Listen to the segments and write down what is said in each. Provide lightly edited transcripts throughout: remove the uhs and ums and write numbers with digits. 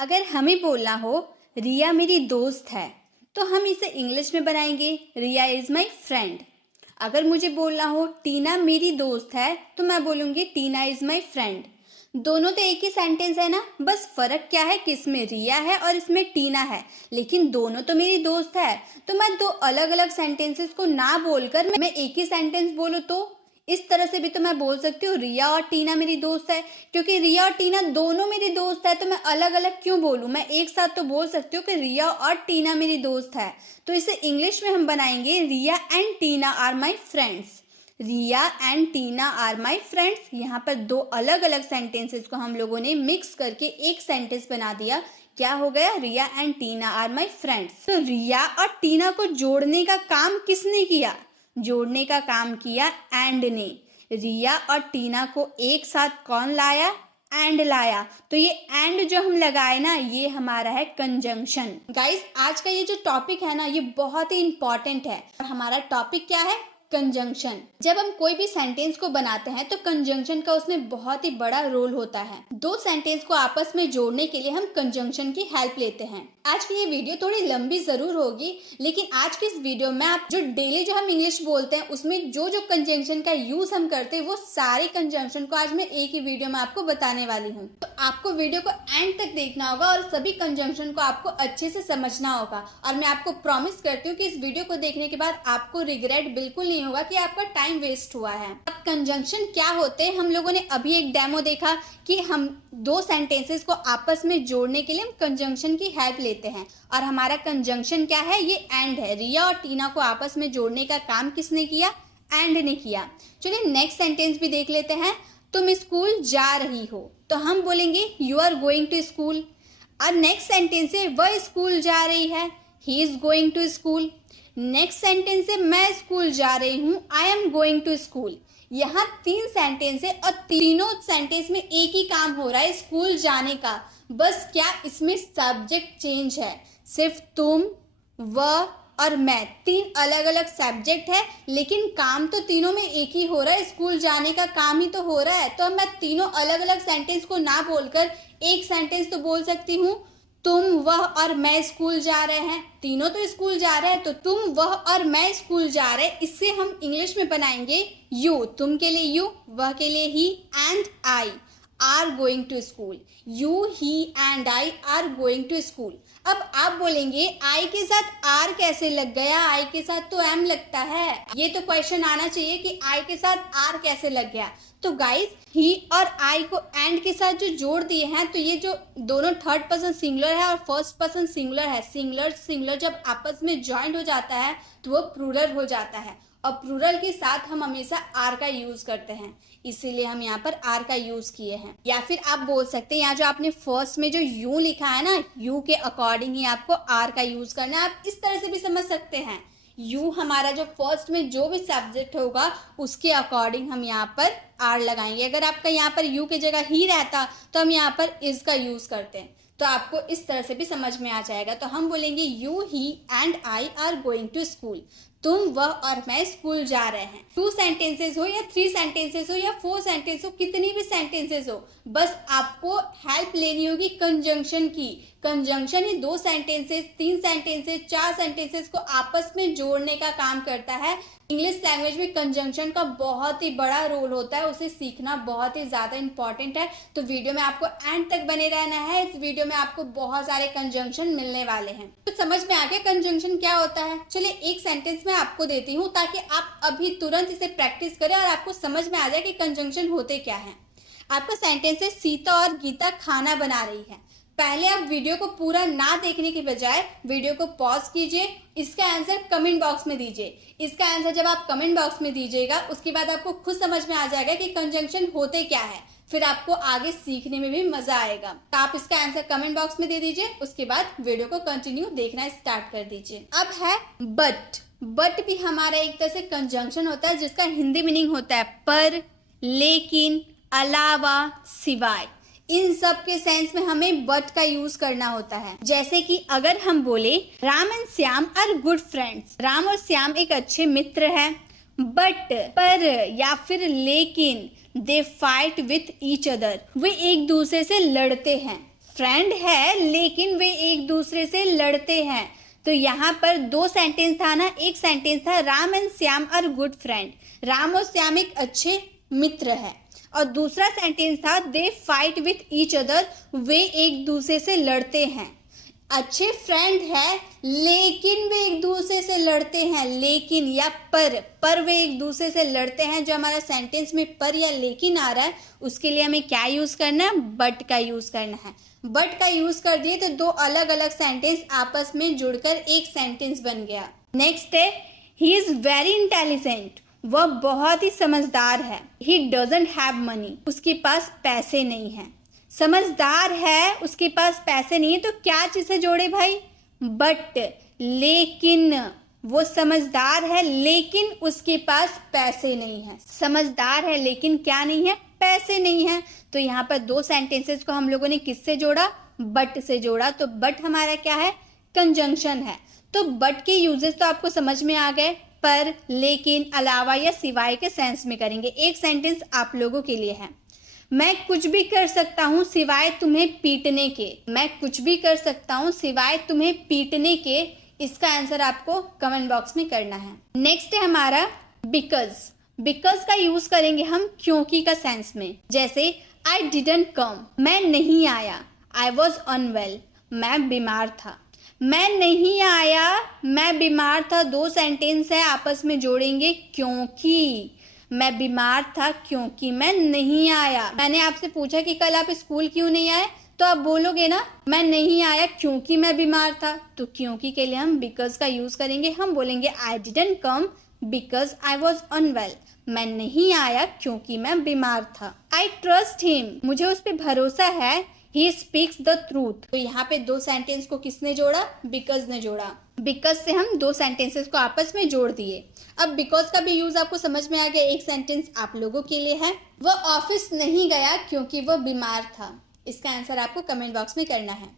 अगर हमें बोलना हो रिया मेरी दोस्त है तो हम इसे इंग्लिश में बनाएंगे रिया इज माई फ्रेंड। अगर मुझे बोलना हो टीना मेरी दोस्त है तो मैं बोलूँगी टीना इज माई फ्रेंड। दोनों तो एक ही सेंटेंस है ना, बस फर्क क्या है कि इसमें रिया है और इसमें टीना है, लेकिन दोनों तो मेरी दोस्त है। तो मैं दो अलग अलग सेंटेंसेस को ना बोलकर मैं एक ही सेंटेंस बोलूँ तो इस तरह से भी तो मैं बोल सकती हूँ रिया और टीना मेरी दोस्त है। क्योंकि रिया और टीना दोनों मेरी दोस्त है तो मैं अलग अलग क्यों बोलूँ, मैं एक साथ तो बोल सकती हूँ कि रिया और टीना मेरी दोस्त है। तो इसे इंग्लिश में हम बनाएंगे Riya and Tina are my friends. Riya and Tina are my friends. यहाँ पर दो अलग अलग सेंटेंसेस को हम लोगों ने मिक्स करके एक सेंटेंस बना दिया। क्या हो गया? Riya and Tina are my friends. तो रिया और टीना को जोड़ने का काम किसने किया? जोड़ने का काम किया एंड ने। रिया और टीना को एक साथ कौन लाया? एंड लाया। तो ये एंड जो हम लगाए ना, ये हमारा है कंजंक्शन। गाइस, आज का ये जो टॉपिक है ना, ये बहुत ही इंपॉर्टेंट है। और हमारा टॉपिक क्या है? कंजंक्शन। जब हम कोई भी सेंटेंस को बनाते हैं तो कंजंक्शन का उसमें बहुत ही बड़ा रोल होता है। दो सेंटेंस को आपस में जोड़ने के लिए हम कंजंक्शन की हेल्प लेते हैं। आज की ये वीडियो थोड़ी लंबी जरूर होगी, लेकिन आज की इस वीडियो में आप जो डेली जो हम इंग्लिश बोलते हैं उसमें जो जो कंजंक्शन का यूज हम करते हैं वो सारे कंजंक्शन को आज मैं एक ही वीडियो में आपको बताने वाली हूँ। तो आपको वीडियो को एंड तक देखना होगा और सभी कंजंक्शन को आपको अच्छे से समझना होगा। और मैं आपको प्रॉमिस करती हूँ कि इस वीडियो को देखने के बाद आपको रिग्रेट बिल्कुल नहीं होगा कि आपका टाइम वेस्ट हुआ है। अब कंजंक्शन क्या होते हैं, हम लोगों ने अभी एक डेमो देखा कि हम दो सेंटेंसेस को आपस में जोड़ने के लिए हम कंजंक्शन की हेल्प लेते हैं। और हमारा कंजंक्शन क्या है? ये एंड है। रिया और टीना को आपस में जोड़ने का काम किसने किया? एंड ने किया। चलिए नेक्स्ट सेंटेंस भी देख लेते हैं। तुम स्कूल जा रही हो तो हम बोलेंगे you are going to school. और नेक्स्ट सेंटेंस है वह स्कूल जा रही है, he is going to school. Next sentence है मैं स्कूल जा रही हूँ, I am going to school. यहाँ तीन सेंटेंस है और तीनों सेंटेंस में एक ही काम हो रहा है, स्कूल जाने का। बस क्या इसमें सब्जेक्ट चेंज है, सिर्फ तुम, वह और मैं, तीन अलग अलग सब्जेक्ट है, लेकिन काम तो तीनों में एक ही हो रहा है, स्कूल जाने का काम ही तो हो रहा है। तो मैं तीनों अलग अलग सेंटेंस को ना बोलकर एक सेंटेंस तो बोल सकती हूँ, तुम, वह और मैं स्कूल जा रहे हैं। तीनों तो स्कूल जा रहे हैं, तो तुम, वह और मैं स्कूल जा रहे हैं। इससे हम इंग्लिश में बनाएंगे यू, तुम के लिए यू, वह के लिए he, and I are going to school. You, he and I are going to school. अब आप बोलेंगे आई के साथ आर कैसे लग गया, आई के साथ तो एम लगता है। ये तो क्वेश्चन आना चाहिए कि आई के साथ आर कैसे लग गया। तो गाइस, ही और आई को एंड के साथ जो जोड़ दिए हैं, तो ये जो दोनों थर्ड पर्सन सिंगुलर है और फर्स्ट पर्सन सिंगुलर है, सिंगुलर सिंगुलर जब आपस में ज्वाइंट हो जाता है तो वो प्लूरल हो जाता है। और प्लूरल के साथ हम हमेशा आर का यूज करते हैं, इसीलिए हम यहाँ पर आर का यूज किए हैं। या फिर आप बोल सकते हैं यहाँ जो आपने फर्स्ट में जो यू लिखा है ना, यू के अकॉर्डिंग ही आपको आर का यूज करना है। आप इस तरह से भी समझ सकते हैं, यू हमारा जो फर्स्ट में जो भी सब्जेक्ट होगा उसके अकॉर्डिंग हम यहाँ पर आर लगाएंगे। अगर आपका यहाँ पर यू की जगह ही रहता तो हम यहाँ पर इज का यूज करते हैं, तो आपको इस तरह से भी समझ में आ जाएगा। तो हम बोलेंगे you, he and I are going to school. तुम, वह और मैं स्कूल जा रहे हैं। 2 सेंटेंसेस हो या 3 सेंटेंसेस हो या 4 सेंटेंस हो, कितनी भी सेंटेंसेस हो, बस आपको हेल्प लेनी होगी कंजंक्शन की। कंजंक्शन ही 2 सेंटेंसेस, 3 सेंटेंसेस, 4 सेंटेंसेस को आपस में जोड़ने का काम करता है। इंग्लिश लैंग्वेज में कंजंक्शन का बहुत ही बड़ा रोल होता है, उसे सीखना बहुत ही ज्यादा इंपॉर्टेंट है। तो वीडियो में आपको एंड तक बने रहना है। इस वीडियो में आपको बहुत सारे कंजंक्शन मिलने वाले हैं। तो समझ में आ गया कंजंक्शन क्या होता है? चलिए एक सेंटेंस में आपको देती हूँ ताकि आप अभी तुरंत इसे प्रैक्टिस करें और आपको समझ में आ जाए कि कंजंक्शन होते क्या है। आपका सेंटेंस है सीता और गीता खाना बना रही है। पहले आप वीडियो को पूरा ना देखने के बजाय वीडियो को पॉज कीजिए, इसका आंसर कमेंट बॉक्स में दीजिए। इसका आंसर जब आप कमेंट बॉक्स में दीजिएगा उसके बाद आपको खुद समझ में आ जाएगा कि कंजंक्शन होते क्या है, फिर आपको आगे सीखने में भी मजा आएगा। तो आप इसका आंसर कमेंट बॉक्स में दे दीजिए, उसके बाद वीडियो को कंटिन्यू देखना स्टार्ट कर दीजिए। अब है बट। बट भी हमारा एक तरह से कंजंक्शन होता है जिसका हिंदी मीनिंग होता है पर, लेकिन, अलावा, सिवाय। इन सब के सेंस में हमें बट का यूज करना होता है। जैसे कि अगर हम बोले Ram and Shyam are good friends, Ram और श्याम एक अच्छे मित्र हैं, बट, पर या फिर लेकिन, they fight with each other, वे एक दूसरे से लड़ते हैं। फ्रेंड है लेकिन वे एक दूसरे से लड़ते हैं। तो यहाँ पर दो सेंटेंस था ना, एक सेंटेंस था Ram and Shyam are good friend, Ram और श्याम एक अच्छे मित्र है, और दूसरा सेंटेंस था they fight with each other, वे एक दूसरे से लड़ते हैं। अच्छे फ्रेंड है लेकिन वे एक दूसरे से लड़ते हैं, लेकिन या पर वे एक दूसरे से लड़ते हैं। जो हमारा सेंटेंस में पर या लेकिन आ रहा है उसके लिए हमें क्या यूज करना है, बट का यूज करना है। बट का यूज कर दिए तो दो अलग अलग सेंटेंस आपस में जुड़कर एक सेंटेंस बन गया। नेक्स्ट है ही इज वेरी इंटेलिजेंट, वह बहुत ही समझदार है। ही डजंट हैव मनी, उसके पास पैसे नहीं है। समझदार है, उसके पास पैसे नहीं है, तो क्या चीज से जोड़े भाई, बट। लेकिन वो समझदार है लेकिन उसके पास पैसे नहीं है। समझदार है लेकिन क्या नहीं है, पैसे नहीं है। तो यहाँ पर दो सेंटेंसेस को हम लोगों ने किससे जोड़ा, बट से जोड़ा। तो बट हमारा क्या है, कंजंक्शन है। तो बट के यूजेस तो आपको समझ में आ गए, पर, लेकिन, अलावा या सिवाय के सेंस में करेंगे। एक सेंटेंस आप लोगों के लिए है, मैं कुछ भी कर सकता हूँ सिवाय तुम्हें पीटने के। मैं कुछ भी कर सकता हूँ सिवाय तुम्हें पीटने के। इसका आंसर आपको कमेंट बॉक्स में करना है। नेक्स्ट है हमारा बिकॉज। बिकॉज का यूज करेंगे हम क्योंकि का सेंस में। जैसे आई डिडंट कम, मैं नहीं आया। आई वॉज अनवेल, मैं बीमार था। मैं नहीं आया, मैं बीमार था, दो सेंटेंस है आपस में जोड़ेंगे क्योंकि। मैं बीमार था क्योंकि मैं नहीं आया। मैंने आपसे पूछा कि कल आप स्कूल क्यों नहीं आए, तो आप बोलोगे ना मैं नहीं आया क्योंकि मैं बीमार था। तो क्योंकि के लिए हम बिकॉज का यूज करेंगे। हम बोलेंगे I didn't come because I was unwell, मैं नहीं आया क्योंकि मैं बीमार था। आई ट्रस्ट हिम, मुझे उस पर भरोसा है। He speaks the truth. तो यहाँ पे दो सेंटेंस को किसने जोड़ा, बिकॉज ने जोड़ा। बिकॉज से हम दो सेंटेंसेस को आपस में जोड़ दिए। अब बिकॉज का भी यूज आपको समझ में आ गया। एक सेंटेंस आप लोगों के लिए है, वह ऑफिस नहीं गया क्योंकि वह बीमार था। इसका आंसर आपको कमेंट बॉक्स में करना है।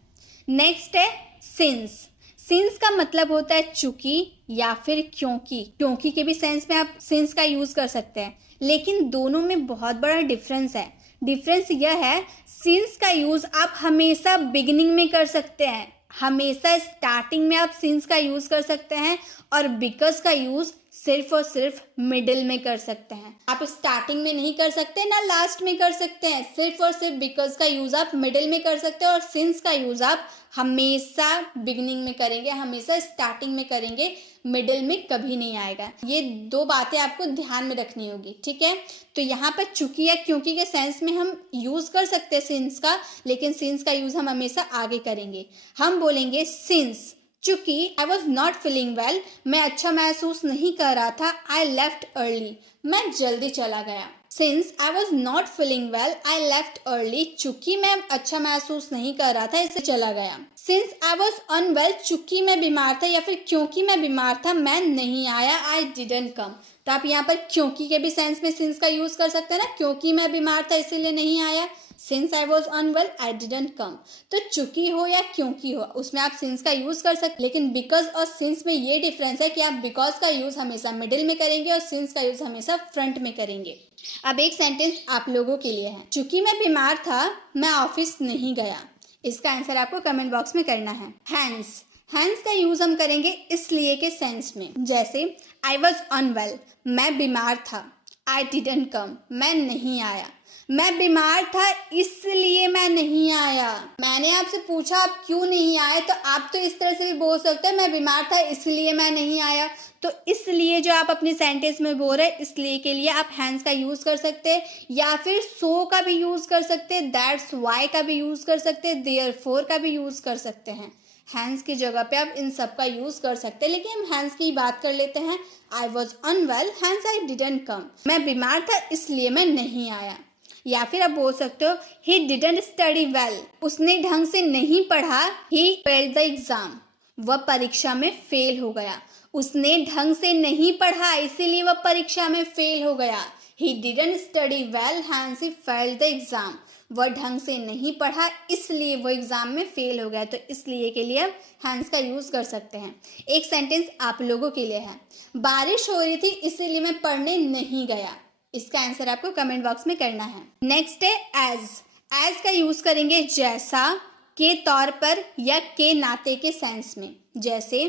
नेक्स्ट है सिंस। सिंस का मतलब होता है चूंकि या फिर क्योंकि। क्योंकि के भी सेंस में आप सिंस का यूज कर सकते हैं, लेकिन दोनों में बहुत बड़ा डिफरेंस है। डिफरेंस यह है, सिंस का यूज आप हमेशा बिगिनिंग में कर सकते हैं, हमेशा स्टार्टिंग में आप सिंस का यूज कर सकते हैं, और बिकॉज का यूज सिर्फ और सिर्फ मिडिल में कर सकते हैं। आप स्टार्टिंग में नहीं कर सकते ना लास्ट में कर सकते हैं। सिर्फ और सिर्फ बिकॉज का यूज आप मिडिल में कर सकते हैं, और सिंस का यूज आप हमेशा बिगिनिंग में करेंगे, हमेशा स्टार्टिंग में करेंगे, मिडिल में कभी नहीं आएगा। ये दो बातें आपको ध्यान में रखनी होगी, ठीक है। तो यहाँ पर चूंकि या क्योंकि के सेंस में हम यूज कर सकते हैं सिंस का, लेकिन सिंस का यूज हम हमेशा आगे करेंगे। हम बोलेंगे सिंस चूंकि I was not feeling well, मैं अच्छा महसूस नहीं कर रहा था। आई लेफ्ट अर्ली, मैं जल्दी चला गया। Since I was not feeling well I left early, चूंकि मैं अच्छा महसूस नहीं कर रहा था इससे चला गया। सिंस आई वॉज अनवेल, चूंकि मैं बीमार था या फिर क्योंकि मैं बीमार था, मैं नहीं आया। आई डिडंट कम। तो आप यहाँ पर क्योंकि के भी सेंस में सिंस का यूज कर सकते हैं ना, क्योंकि मैं बीमार था इसीलिए नहीं आया। Since I was unwell I didn't come. तो चूंकि हो या क्योंकि हो उसमें आप सिंस का यूज कर सकते, लेकिन बिकॉज और सिंस में ये डिफरेंस है कि आप बिकॉज का यूज हमेशा मिडिल में करेंगे और सिंस का यूज हमेशा फ्रंट में करेंगे। अब एक सेंटेंस आप लोगों के लिए है, चूंकि मैं बीमार था मैं ऑफिस नहीं गया। इसका आंसर आपको कमेंट बॉक्स में करना है। हैंस। हैंस का यूज हम करेंगे इसलिए के सेंस में। जैसे आई वॉज अनवेल, मैं बीमार था। आई डिडंट कम, मैं नहीं आया। मैं बीमार था इसलिए मैं नहीं आया। मैंने आपसे पूछा आप क्यों नहीं आए, तो आप तो इस तरह से भी बोल सकते हैं मैं बीमार था इसलिए मैं नहीं आया। तो इसलिए जो आप अपने सेंटेंस में बोल रहे हैं, इसलिए के लिए आप हैंस का यूज कर सकते हैं, या फिर सो का भी यूज कर सकते हैं, दैट्स वाई का भी यूज कर सकते हैं, देयरफॉर का भी यूज कर सकते हैं। हैंस की जगह पे आप इन सब का यूज कर सकते हैं, लेकिन हम हैंस की बात कर लेते हैं। I was unwell hence I didn't come, मैं बीमार था इसलिए मैं नहीं आया। या फिर आप बोल सकते हो ही डिडंट स्टडी वेल, उसने ढंग से नहीं पढ़ा। ही फेल्ड द एग्जाम, वह परीक्षा में फेल हो गया। उसने ढंग से नहीं पढ़ा इसीलिए वह परीक्षा में फेल हो गया। He didn't study well hence he failed the exam, वह ढंग से नहीं पढ़ा इसलिए वो एग्जाम में फेल हो गया। तो इसलिए के लिए हैंस का यूज कर सकते हैं। एक सेंटेंस आप लोगों के लिए है, बारिश हो रही थी इसीलिए मैं पढ़ने नहीं गया। इसका आंसर आपको कमेंट बॉक्स में करना है। नेक्स्ट है एज। एज का यूज करेंगे जैसा, के तौर पर या के नाते के सेंस में। जैसे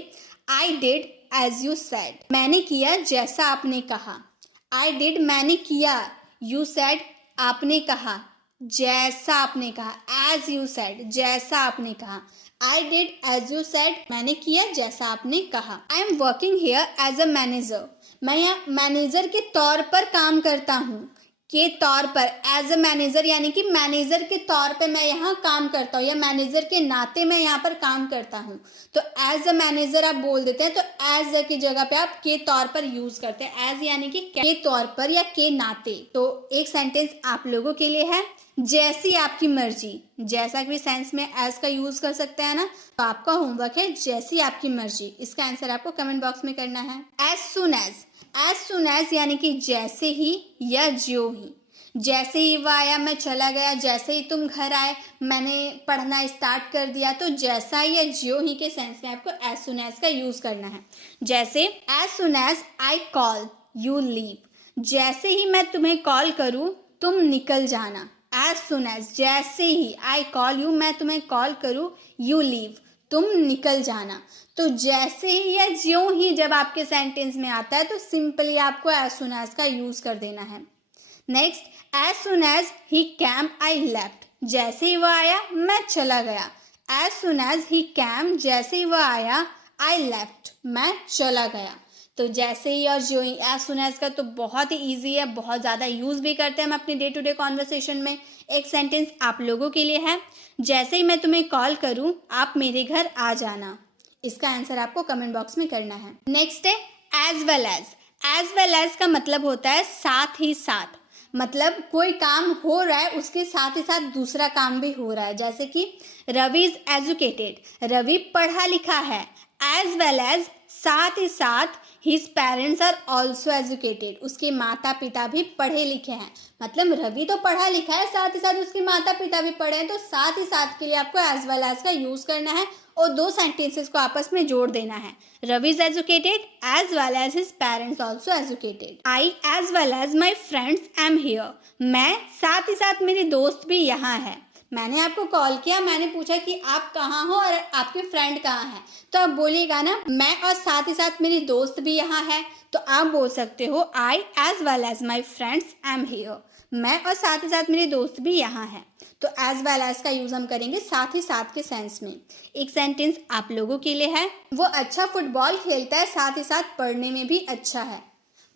I did as you said, मैंने किया जैसा आपने कहा। आई डिड मैंने किया, यू सेड आपने कहा, जैसा आपने कहा, एज यू सेड जैसा आपने कहा। I did as you said, मैंने किया जैसा आपने कहा। I am working here as a manager, मैं यहाँ मैनेजर के तौर पर काम करता हूँ। के तौर पर, एज अ मैनेजर यानी कि मैनेजर के तौर पे मैं यहाँ काम करता हूँ या मैनेजर के नाते मैं यहाँ पर काम करता हूँ। तो एज अ मैनेजर आप बोल देते हैं, तो एज अ की जगह पे आप के तौर पर यूज करते हैं। एज यानी कि के तौर पर या के नाते। तो एक सेंटेंस आप लोगों के लिए है, जैसी आपकी मर्जी। जैसा कि सेंस में एज का यूज कर सकते हैं ना, तो आपका होमवर्क है जैसी आपकी मर्जी। इसका आंसर आपको कमेंट बॉक्स में करना है। एज सुन एज यानी कि जैसे ही या ज्यों ही। जैसे ही वो आया मैं चला गया, जैसे ही तुम घर आए मैंने पढ़ना स्टार्ट कर दिया। तो जैसा या ज्यों ही के सेंस में आपको एज सुन एज का यूज करना है। जैसे as soon as I call you leave, जैसे ही मैं तुम्हें कॉल करूँ तुम निकल जाना। एज सुन एज जैसे ही आई कॉल यू, मैं तुम्हें कॉल करूँ, यू लीव तुम निकल जाना। तो जैसे ही या ज्यों ही जब आपके सेंटेंस में आता है तो सिंपली आपको एज सुन एज का यूज कर देना है। Next, as soon as he came I left, जैसे ही वो आया मैं चला गया। As soon as he came, जैसे ही वो आया, आई लेफ्ट मैं चला गया। तो जैसे ही और ज्यों ही, एज सुन एज का तो बहुत ही ईजी है, बहुत ज़्यादा यूज़ भी करते हैं हम अपने डे टू डे कॉन्वर्सेशन में। एक सेंटेंस आप लोगों के लिए है, जैसे ही मैं तुम्हें कॉल करूं आप मेरे घर आ जाना। इसका आंसर आपको कमेंट बॉक्स में करना है। नेक्स्ट है as well as. As well as का मतलब होता है साथ ही साथ, मतलब कोई काम हो रहा है उसके साथ ही साथ दूसरा काम भी हो रहा है। जैसे कि रवि इज एजुकेटेड, रवि पढ़ा लिखा है। एज वेल एज साथ ही साथ his parents are also educated, उसके माता पिता भी पढ़े लिखे हैं। मतलब रवि तो पढ़ा लिखा है, साथ ही साथ उसके माता पिता भी पढ़े हैं। तो साथ ही साथ के लिए आपको एज वेल एज का यूज करना है और दो सेंटेंसेस को आपस में जोड़ देना है। Ravi is educated as well as his parents also educated. I as well as my friends am here, मैं साथ ही साथ मेरे दोस्त भी यहाँ है। मैंने आपको कॉल किया, मैंने पूछा कि आप कहाँ हो और आपके फ्रेंड कहाँ हैं, तो आप बोलिएगा ना मैं और साथ ही साथ मेरी दोस्त भी यहाँ है। तो आप बोल सकते हो I as well as my friends am here, मैं और साथ ही साथ मेरे दोस्त भी यहाँ है। तो एज वेल एज का यूज हम करेंगे साथ ही साथ के सेंस में। एक सेंटेंस आप लोगों के लिए है, वो अच्छा फुटबॉल खेलता है साथ ही साथ पढ़ने में भी अच्छा है।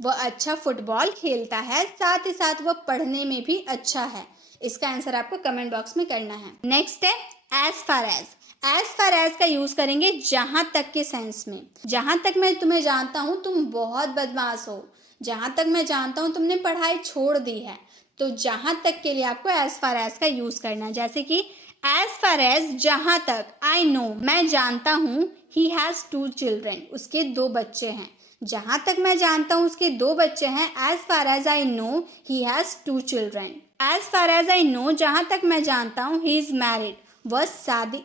वो अच्छा फुटबॉल खेलता है साथ ही साथ वो पढ़ने में भी अच्छा है। इसका आंसर आपको कमेंट बॉक्स में करना है। नेक्स्ट है as far as. As far as का यूज करेंगे जहां तक के सेंस में। जहां तक मैं तुम्हें जानता हूं तुम बहुत बदमाश हो, जहां तक मैं जानता हूं तुमने पढ़ाई छोड़ दी है। तो जहां तक के लिए आपको एज फार एज का यूज करना है। जैसे कि एज फार एज जहां तक, आई नो मैं जानता हूं, ही हैज 2 चिल्ड्रन, उसके 2 बच्चे हैं। जहां तक मैं जानता हूं उसके 2 बच्चे हैं। As far as I know he has 2 children. As far as I know जहां तक मैं जानता हूँ ही इज मैरिड, वह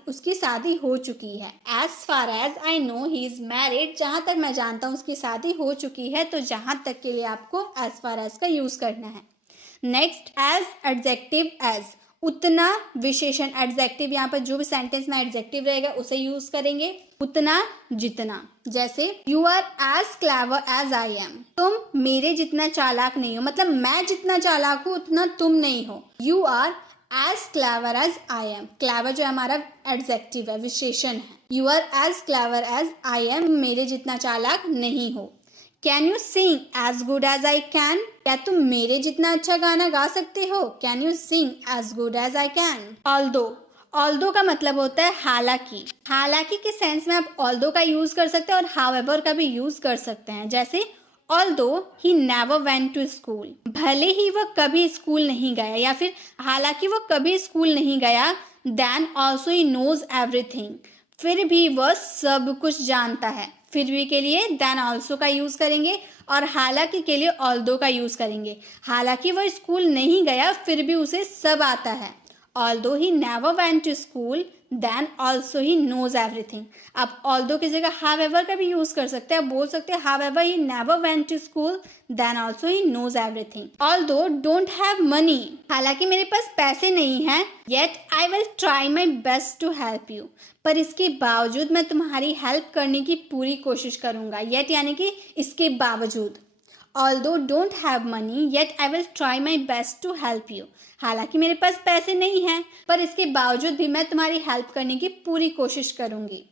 उसकी शादी हो चुकी है। As far as I know he is married, जहां तक मैं जानता हूँ उसकी शादी हो चुकी है। तो जहां तक के लिए आपको एज फार एज का यूज करना है। नेक्स्ट एज एडजेक्टिव एज, उतना विशेषण। एडजेक्टिव यहाँ पर जो भी सेंटेंस में एडजेक्टिव रहेगा उसे यूज करेंगे, उतना जितना। जैसे you are as clever as I am, तुम मेरे जितना चालाक नहीं हो, मतलब मैं जितना चालाक हूँ उतना तुम नहीं हो। You are as clever as I am, clever जो हमारा एडजेक्टिव है, विशेषण है। You are as clever as I am, मेरे जितना चालाक नहीं हो। Can you sing as good as I can, क्या तुम मेरे जितना अच्छा गाना गा सकते हो। Can you sing as good as I can. Although का मतलब होता है हालांकि। हालांकि के सेंस में आप ऑल्दो का यूज कर सकते हैं और हाउएवर का भी यूज कर सकते हैं। जैसे although he never went to school, भले ही वह कभी स्कूल नहीं गया, या फिर हालांकि वह कभी स्कूल नहीं गया। Then also he knows everything, फिर भी वह सब कुछ जानता है। फिर भी के लिए देन ऑल्सो का यूज करेंगे और हालांकि के लिए ऑल्दो का यूज करेंगे। हालांकि वह स्कूल नहीं गया फिर भी उसे सब आता है। Although he never went to school, then also he knows everything. आप although की जगह however का भी यूज कर सकते हैं. आप बोल सकते हैं however he never went to school, then also he knows everything. Although don't have money, हालांकि मेरे पास पैसे नहीं हैं. Yet I will try my best to help you. पर इसके बावजूद मैं तुम्हारी हेल्प करने की पूरी कोशिश करूंगा. Yet यानी कि इसके बावजूद. Although don't have money, yet I will try my best to help you. हालांकि मेरे पास पैसे नहीं हैं, पर इसके बावजूद भी मैं तुम्हारी हेल्प करने की पूरी कोशिश करूंगी.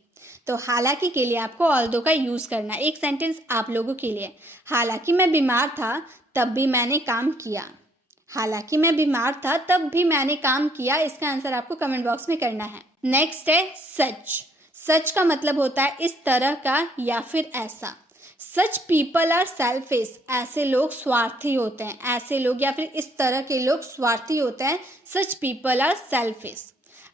तो हालांकि के लिए आपको although का यूज करना. एक सेंटेंस आप लोगों के लिए. हालांकि मैं बीमार था तब भी मैंने काम किया. हालांकि मैं बीमार था तब भी मैंने काम किया. इसका आंसर आपको कमेंट बॉक्स में करना है. नेक्स्ट है सच. सच का मतलब होता है इस तरह का या फिर ऐसा. Such people are selfish. ऐसे लोग स्वार्थी होते हैं. ऐसे लोग या फिर इस तरह के लोग स्वार्थी होते हैं. Such people are selfish.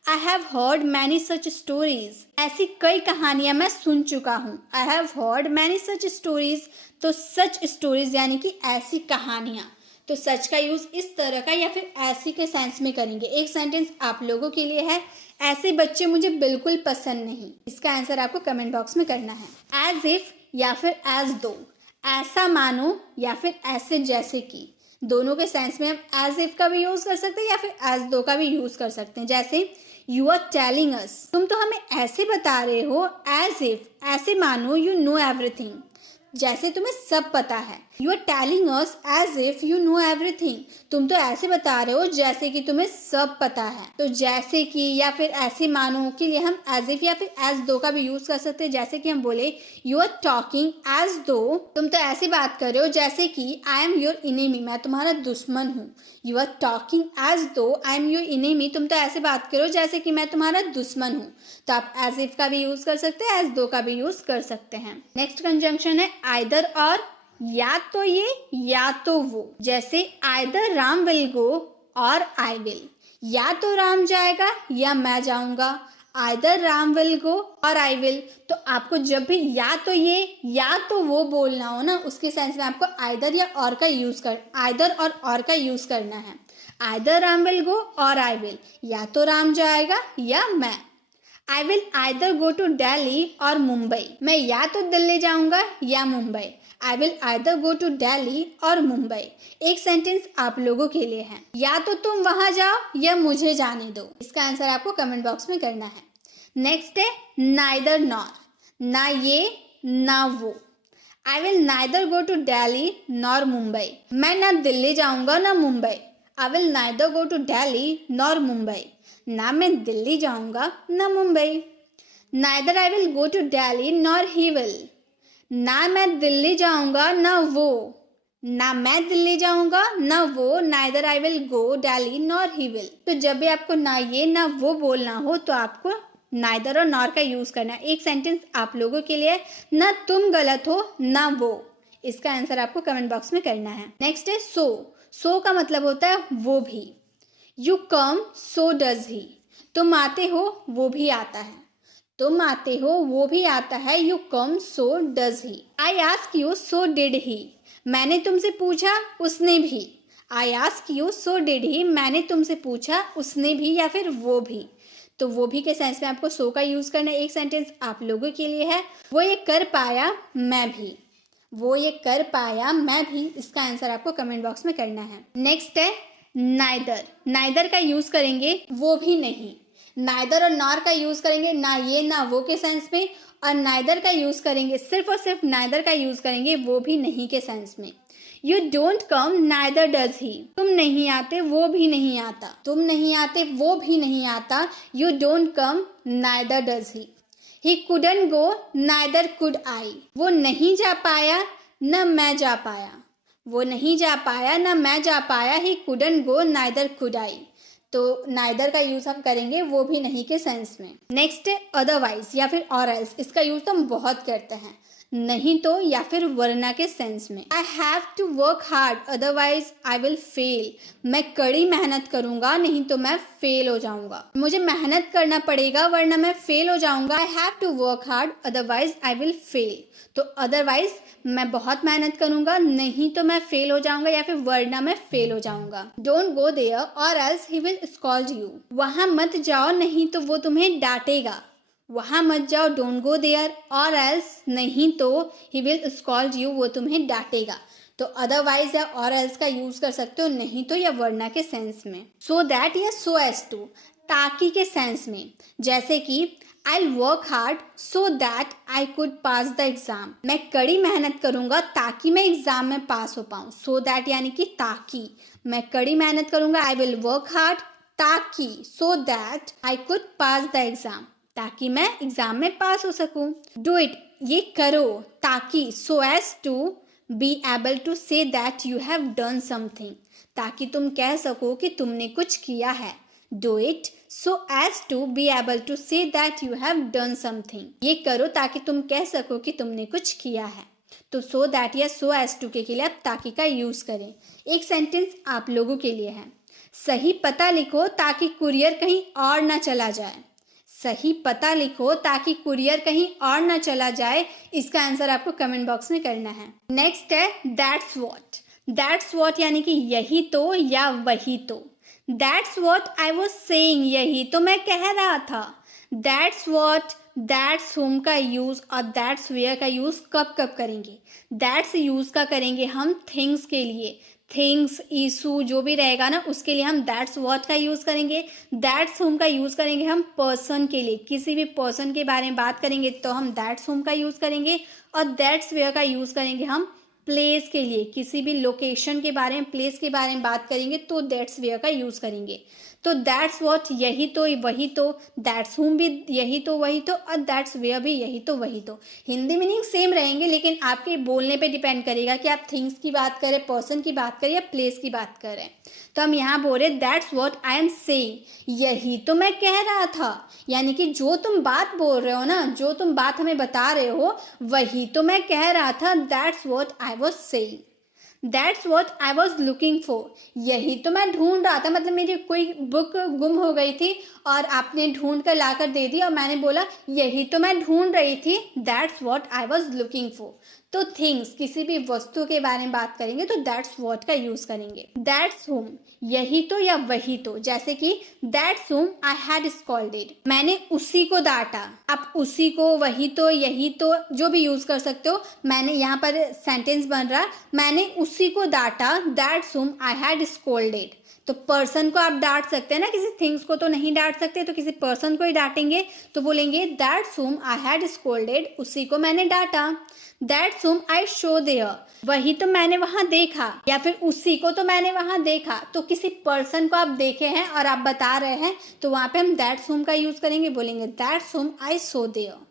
I have heard many such stories. ऐसी कई कहानियां मैं सुन चुका हूँ. I have heard many such stories. तो सच स्टोरीज यानी कि ऐसी कहानियां. तो सच का यूज इस तरह का या फिर ऐसी के सेंस में करेंगे. एक सेंटेंस आप लोगों के लिए है. ऐसे बच्चे मुझे बिल्कुल पसंद नहीं. इसका आंसर आपको कमेंट बॉक्स में करना है. एज इफ या फिर एज दो. ऐसा मानो या फिर ऐसे जैसे कि. दोनों के सेंस में हम एज इफ का भी यूज कर सकते हैं या फिर एज दो का भी यूज कर सकते हैं. जैसे यू आर टेलिंग अस. तुम तो हमें ऐसे बता रहे हो. एज इफ ऐसे मानो यू नो एवरीथिंग. जैसे तुम्हें सब पता है. You are telling us as if you know everything. तुम तो ऐसे बता रहे हो जैसे कि तुम्हें सब पता है. तो जैसे कि या फिर ऐसे मानो के लिए हम एज इफ या फिर एज दो का भी यूज कर सकते हैं. जैसे कि हम बोले यू आर टॉकिंग एज दो. तुम तो ऐसे बात कर रहे हो जैसे कि आई एम योर इनेमी. मैं तुम्हारा दुश्मन हूँ. यू आर टॉकिंग एज दो आई एम योर इनेमी. तुम तो ऐसे बात करो जैसे कि मैं तुम्हारा दुश्मन हूँ. तो आप एज इफ का भी यूज कर सकते हैं. एज दो का भी यूज कर सकते हैं. नेक्स्ट कंजंक्शन है आइदर और. या तो ये या तो वो. जैसे आइदर राम विल गो और आई विल. या तो राम जाएगा या मैं जाऊंगा. आइदर राम विल गो और आई विल. तो आपको जब भी या तो ये या तो वो बोलना हो ना, उसके सेंस में आपको आइदर या और का यूज कर आइदर और का यूज करना है. आइदर राम विल गो और आई विल. या तो राम जाएगा या मैं. I will either go to Delhi or Mumbai. मैं या तो दिल्ली जाऊंगा या Mumbai. I will either go to Delhi or Mumbai. एक सेंटेंस आप लोगों के लिए है. या तो तुम वहां जाओ या मुझे जाने दो. इसका आंसर आपको कमेंट बॉक्स में करना है. नेक्स्ट है नाइदर नॉर. ना ये ना वो. I will neither go to Delhi nor Mumbai. मैं ना दिल्ली जाऊंगा ना Mumbai. I will neither go to Delhi nor Mumbai. ना मैं दिल्ली जाऊंगा ना Mumbai. Neither I will go to Delhi nor he will. ना मैं दिल्ली जाऊंगा ना वो. ना मैं दिल्ली जाऊंगा ना वो. Neither I will go Delhi nor he will. तो जब भी आपको ना ये ना वो बोलना हो तो आपको नाइदर और नॉर का यूज करना. एक सेंटेंस आप लोगों के लिए. ना तुम गलत हो ना वो. इसका आंसर आपको कमेंट बॉक्स में करना है. नेक्स्ट है सो. सो का मतलब होता है वो भी. You come so does he. तुम आते हो वो भी आता है. तुम आते हो वो भी आता है. You come so does he. I ask you so did he. मैंने तुमसे पूछा उसने भी. I ask you so did he. मैंने तुमसे पूछा उसने भी या फिर वो भी. तो वो भी के सेंस में आपको सो का यूज करना है. एक सेंटेंस आप लोगों के लिए है. वो ये कर पाया मैं भी. वो ये कर पाया मैं भी. इसका आंसर आपको कमेंट बॉक्स में करना है. नेक्स्ट है नाइदर. नाइदर का यूज करेंगे वो भी नहीं. नाइदर और नॉर का यूज करेंगे ना ये ना वो के सेंस में. और नाइदर का यूज करेंगे सिर्फ और सिर्फ नाइदर का यूज करेंगे वो भी नहीं के सेंस में. You don't come neither does he. तुम नहीं आते वो भी नहीं आता. तुम नहीं आते वो भी नहीं आता. You don't come neither does he. He couldn't go neither could I. वो नहीं जा पाया न मैं जा पाया. वो नहीं जा पाया ना मैं जा पाया. He couldn't go neither could I. तो नाइदर का यूज हम करेंगे वो भी नहीं के सेंस में. नेक्स्ट है अदरवाइज या फिर और एल्स. इसका यूज तो हम बहुत करते हैं. नहीं तो या फिर वरना के सेंस में। I have to work hard otherwise I will fail, मैं कड़ी मेहनत करूंगा नहीं तो मैं फेल हो जाऊंगा। मुझे मेहनत करना पड़ेगा वरना मैं फेल हो जाऊंगा। I have to work hard otherwise I will fail, तो अदरवाइज मैं बहुत मेहनत करूंगा नहीं तो मैं फेल हो जाऊंगा या फिर वरना मैं फेल हो जाऊंगा। डोंट गो देयर और else he will scold you, वहां मत जाओ नहीं तो वो तुम्हें डांटेगा। वहां मत जाओ, डोंट गो देयर, और एल्स नहीं तो ही विल स्कॉल्ड यू, वो तुम्हें डांटेगा। तो अदरवाइज या और एल्स का यूज कर सकते हो नहीं तो या वरना के सेंस में। सो दैट या सो एज टू ताकि के सेंस में, जैसे कि I'll work hard so that I could pass the exam, मैं कड़ी मेहनत करूंगा ताकि मैं एग्जाम में पास हो पाऊं। so that यानी कि ताकि, मैं कड़ी मेहनत करूंगा। I will work hard ताकि, so that I could pass the exam, ताकि मैं एग्जाम में पास हो सकूं। do it ये करो ताकि, so as to be able to say that you have done something, ताकि तुम कह सको कि तुमने कुछ किया है। do it so as to be able to say that you have done something, ये करो ताकि तुम कह सको कि तुमने कुछ किया है। तो so that या so as to के लिए आप ताकि का यूज करें। एक सेंटेंस आप लोगों के लिए है, सही पता लिखो ताकि कुरियर कहीं और ना चला जाए। सही पता लिखो ताकि कुरियर कहीं और ना चला जाए, इसका आंसर आपको कमेंट बॉक्स में करना है। नेक्स्ट है दैट्स वॉट। दैट्स वॉट यानी कि यही तो या वही तो। That's what I was saying, यही तो मैं कह रहा था। That's what, that's whom का यूज और that's where का यूज कब कब करेंगे? That's यूज का करेंगे हम things के लिए। थिंग्स, इशू जो भी रहेगा ना उसके लिए हम दैट्स वॉट का यूज़ करेंगे। दैट्स हुम का यूज़ करेंगे हम पर्सन के लिए, किसी भी पर्सन के बारे में बात करेंगे तो हम दैट्स हुम का यूज़ करेंगे। और दैट्स वेयर का यूज़ करेंगे हम प्लेस के लिए, किसी भी लोकेशन के बारे में, प्लेस के बारे में बात करेंगे तो दैट्स वेयर का यूज़ करेंगे। तो दैट्स वॉट यही तो वही तो, दैट्स हुम भी यही तो वही तो, और दैट्स वेयर भी यही तो वही तो। हिंदी मीनिंग सेम रहेंगे लेकिन आपके बोलने पे डिपेंड करेगा कि आप थिंग्स की बात करें, पर्सन की बात करें या प्लेस की बात करें। तो हम यहाँ बोल रहे that's what I am saying, यही तो मैं कह रहा था। यानी कि जो तुम बात बोल रहे हो ना, जो तुम बात हमें बता रहे हो वही तो मैं कह रहा था। That's what I was saying. That's what I was looking for, यही तो मैं ढूंढ रहा था। मतलब मेरी कोई बुक गुम हो गई थी और आपने ढूंढ कर ला कर दे दी और मैंने बोला यही तो मैं ढूंढ रही थी। That's what I was looking for. तो थिंग्स, किसी भी वस्तु के बारे में बात करेंगे तो दैट्स वॉट का यूज करेंगे। दैट्स हुम, यही तो या वही तो, जैसे कि that's whom I had scolded, मैंने उसी को डांटा। आप उसी को, वही तो, यही तो जो भी यूज कर सकते हो। मैंने यहाँ पर सेंटेंस बन रहा, मैंने उसी को डांटा। That's whom I had scolded. तो पर्सन को आप डांट सकते हैं ना, किसी थिंग्स को तो नहीं डांट सकते, तो किसी पर्सन को ही डांटेंगे तो बोलेंगे that's whom I had scolded, उसी को मैंने डांटा। That's whom I show their, वही तो मैंने वहां देखा, या फिर उसी को तो मैंने वहां देखा। तो किसी पर्सन को आप देखे हैं और आप बता रहे हैं तो वहां पे हम दैट्स हुम का यूज करेंगे, बोलेंगे that's whom I saw there.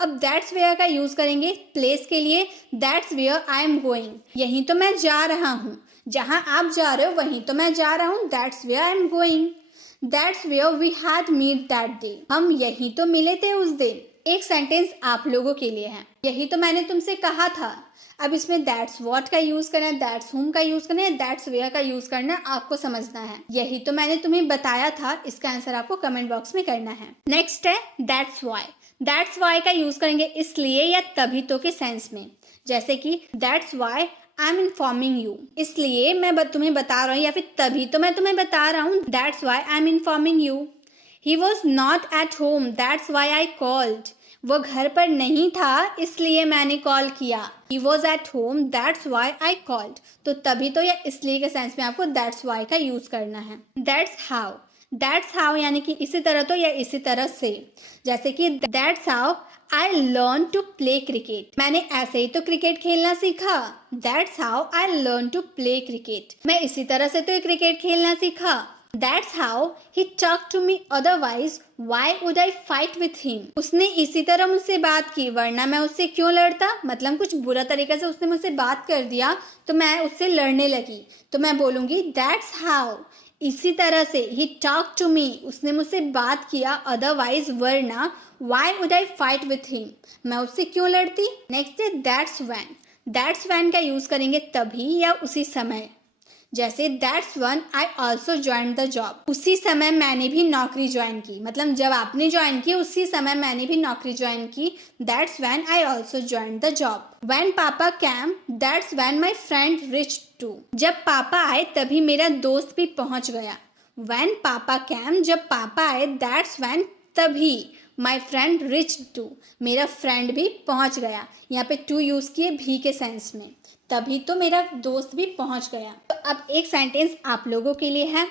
अब दैट्स वेयर का यूज करेंगे प्लेस के लिए। That's where I am going, यही तो मैं जा रहा हूँ। जहां आप जा रहे हो वहीं तो मैं जा रहा हूँ। That's where I am going. That's where we had meet that day, हम यहीं तो मिले थे उस दिन। एक सेंटेंस आप लोगों के लिए है, यही तो मैंने तुमसे कहा था। अब इसमें दैट्स वॉट का यूज करना है, दैट्स हुम का यूज करना है, दैट्स वेयर का यूज करना है, आपको समझना है। यही तो मैंने तुम्हें बताया था, इसका आंसर आपको कमेंट बॉक्स में करना है। नेक्स्ट है दैट्स वाई। दैट्स वाई का यूज करेंगे इसलिए या तभी तो के सेंस में, जैसे कि that's why I am informing you, इसलिए मैं तुम्हें बता रहा हूँ, या फिर तभी तो मैं तुम्हें बता रहा हूँ। That's why I am informing you. He was not at home, that's why I called, वो घर पर नहीं था इसलिए मैंने कॉल किया। He was at home, that's why I called. तो तभी तो या इसलिए के सेंस में आपको दैट्स वाई का यूज करना है। दैट्स हाउ, दैट्स हाउ यानी कि इसी तरह तो या इसी तरह से, जैसे कि that's how I learn to play cricket, मैंने ऐसे ही तो क्रिकेट खेलना सीखा। That's how I learn to play cricket, मैं इसी तरह से तो क्रिकेट खेलना सीखा। That's how he talk to me otherwise why would I fight with him, उसने इसी तरह मुझसे बात की वरना मैं उससे क्यों लड़ता। मतलब कुछ बुरा तरीके से उसने मुझसे बात कर दिया तो मैं उससे लड़ने लगी, तो मैं बोलूंगी दैट्स हाउ, इसी तरह से ही टॉक टू मी, उसने मुझसे बात किया, अदरवाइज वरना Y would I fight with him, मैं उससे क्यों लड़ती। नेक्स्ट है दैट्स वैन का यूज करेंगे तभी या उसी समय। जैसे that's one I also join the job, उसी समय मैंने भी नौकरी ज्वाइन की, मतलब जब आपने ज्वाइन की उसी समय मैंने भी नौकरी ज्वाइन की। That's when I also join the job. When papa came that's when my friend reach too, जब पापा आए तभी मेरा दोस्त भी पहुंच गया। वैन पापा कैम, जब पापा आए, दैट्स वैन तभी, माई फ्रेंड रिच टू, मेरा फ्रेंड भी पहुंच गया। यहाँ पे टू यूज किए भी के सेंस में, तभी तो मेरा दोस्त भी पहुंच गया। तो अब एक सेंटेंस आप लोगों के लिए है,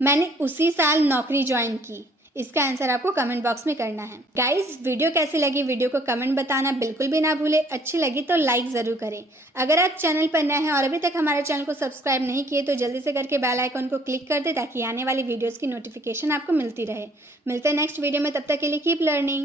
मैंने उसी साल नौकरी ज्वाइन की। इसका आंसर आपको कमेंट बॉक्स में करना है। गाइस, वीडियो कैसी लगी वीडियो को कमेंट बताना बिल्कुल भी ना भूले। अच्छी लगी तो लाइक ज़रूर करें। अगर आप चैनल पर नए हैं और अभी तक हमारे चैनल को सब्सक्राइब नहीं किए तो जल्दी से करके बेल आइकन को क्लिक कर दे ताकि आने वाली वीडियोज़ की नोटिफिकेशन आपको मिलती रहे। मिलते हैं नेक्स्ट वीडियो में, तब तक के लिए कीप लर्निंग।